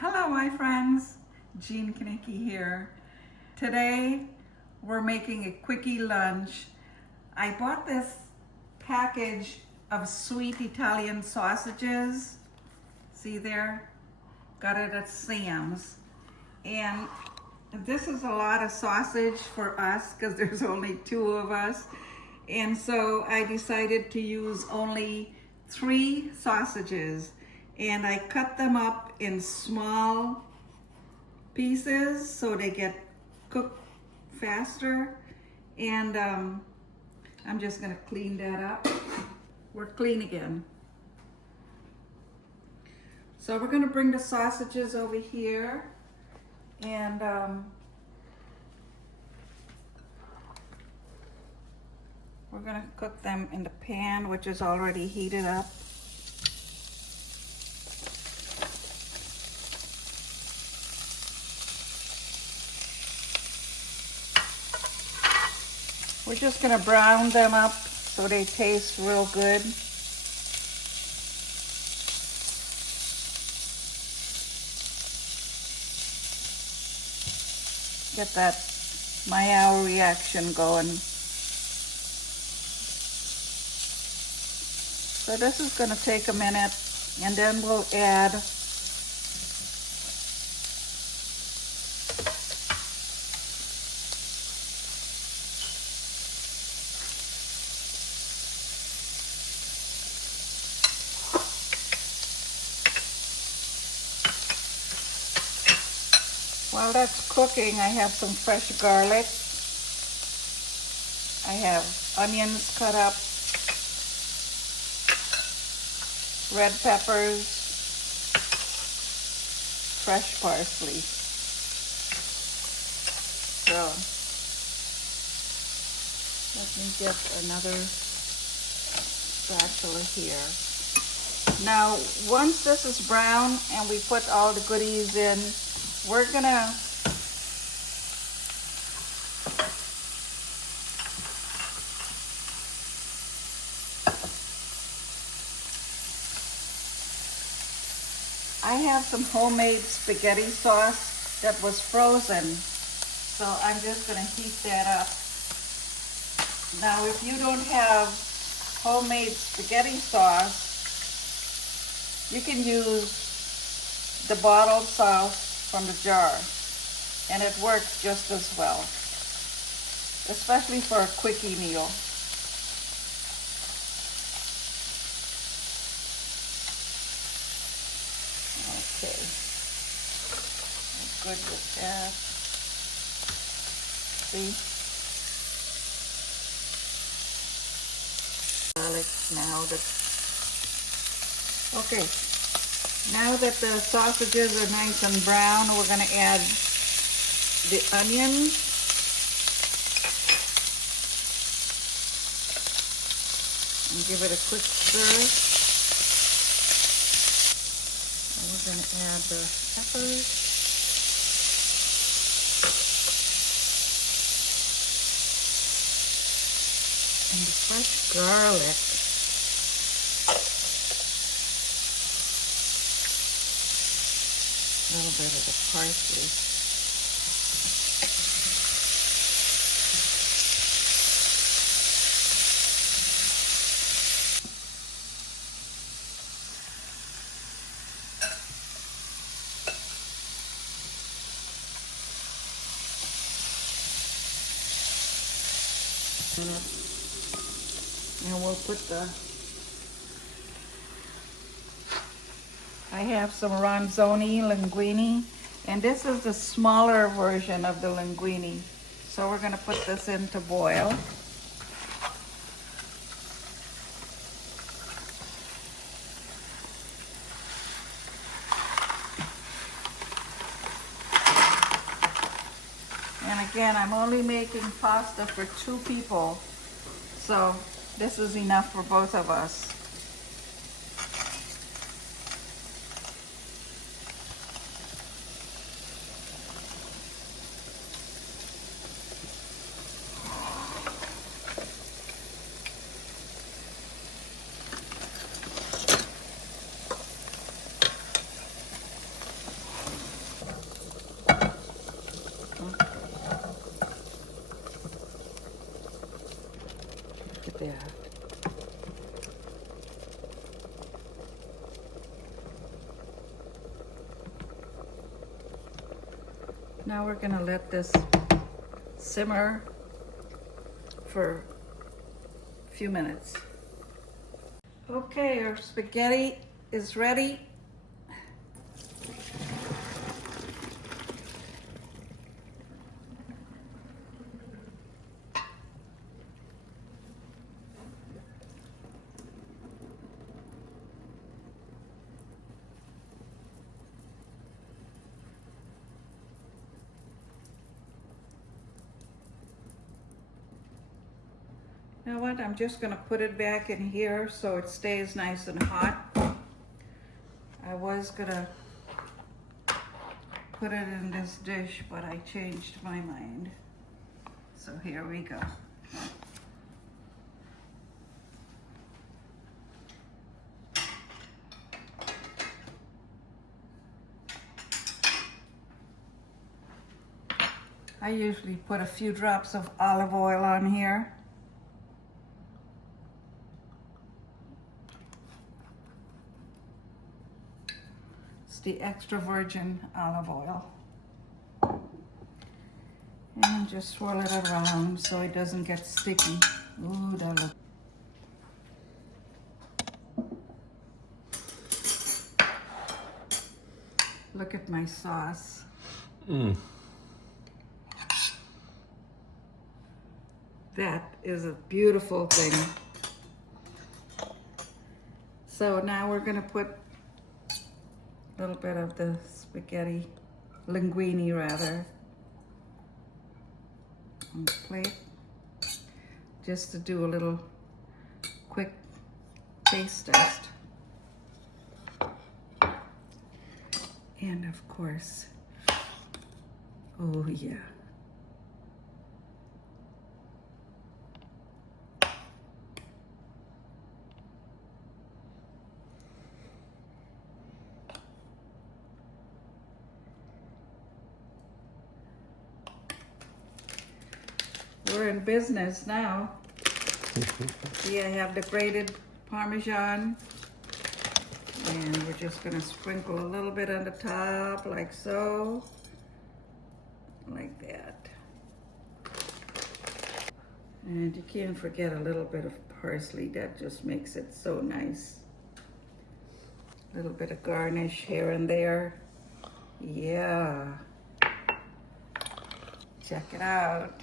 Hello my friends, Jean Knickie here. Today we're making a quickie lunch. I bought this package of sweet Italian sausages. See there? Got it at Sam's. And this is a lot of sausage for us because there's only 2 of us. And so I decided to use only 3 sausages. And I cut them up in small pieces so they get cooked faster. And I'm just gonna clean that up. We're clean again. So we're gonna bring the sausages over here and we're gonna cook them in the pan, which is already heated up. We're just gonna brown them up so they taste real good. Get that Maillard reaction going. So this is gonna take a minute, and then we'll add while that's cooking, I have some fresh garlic. I have onions cut up, red peppers, fresh parsley. So, let me get another spatula here. Now, once this is brown and we put all the goodies in, we're gonna I have some homemade spaghetti sauce that was frozen, so I'm just gonna heat that up. Now, if you don't have homemade spaghetti sauce, you can use the bottled sauce from the jar, and it works just as well, especially for a quickie meal. Okay, I'm good with that. See? Garlic now that, okay. Now that the sausages are nice and brown, we're going to add the onions. And give it a quick stir. And we're going to add the peppers. And the fresh garlic. A little bit of the parsley. And we'll put I have some ronzoni linguine, and this is the smaller version of the linguine. So we're going to put this in to boil. And again, I'm only making pasta for 2 people, so this is enough for both of us. Now we're gonna let this simmer for a few minutes. Okay, our spaghetti is ready. You know what, I'm just gonna put it back in here so it stays nice and hot. I was gonna put it in this dish, but I changed my mind. So here we go. I usually put a few drops of olive oil on here. The extra virgin olive oil, and just swirl it around so it doesn't get sticky. Ooh, that looks. Look at my sauce. That is a beautiful thing. So now we're gonna put a little bit of the spaghetti, linguine rather, on the plate, just to do a little quick taste test. And of course, oh yeah. We're in business now. See, I have the grated Parmesan, and we're just gonna sprinkle a little bit on the top, like so, like that. And you can't forget a little bit of parsley. That just makes it so nice. A little bit of garnish here and there. Yeah. Check it out.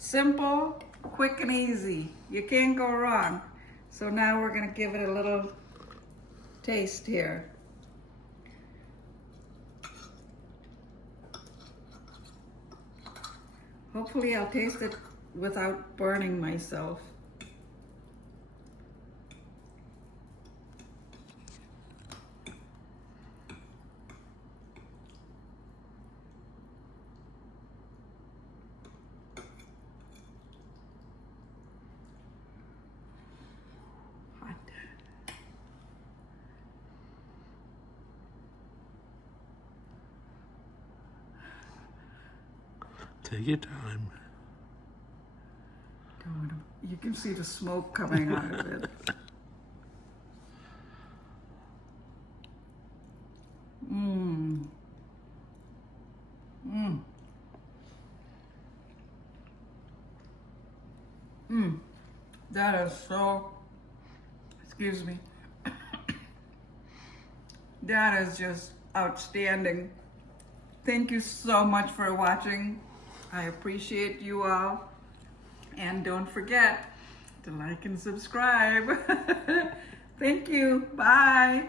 Simple, quick and easy. You can't go wrong. So now we're gonna give it a little taste here. Hopefully I'll taste it without burning myself. Take your time. You can see the smoke coming out of it. Mmm. Mmm. Mmm. That is so, excuse me. That is just outstanding. Thank you so much for watching. I appreciate you all. And don't forget to like and subscribe. Thank you. Bye.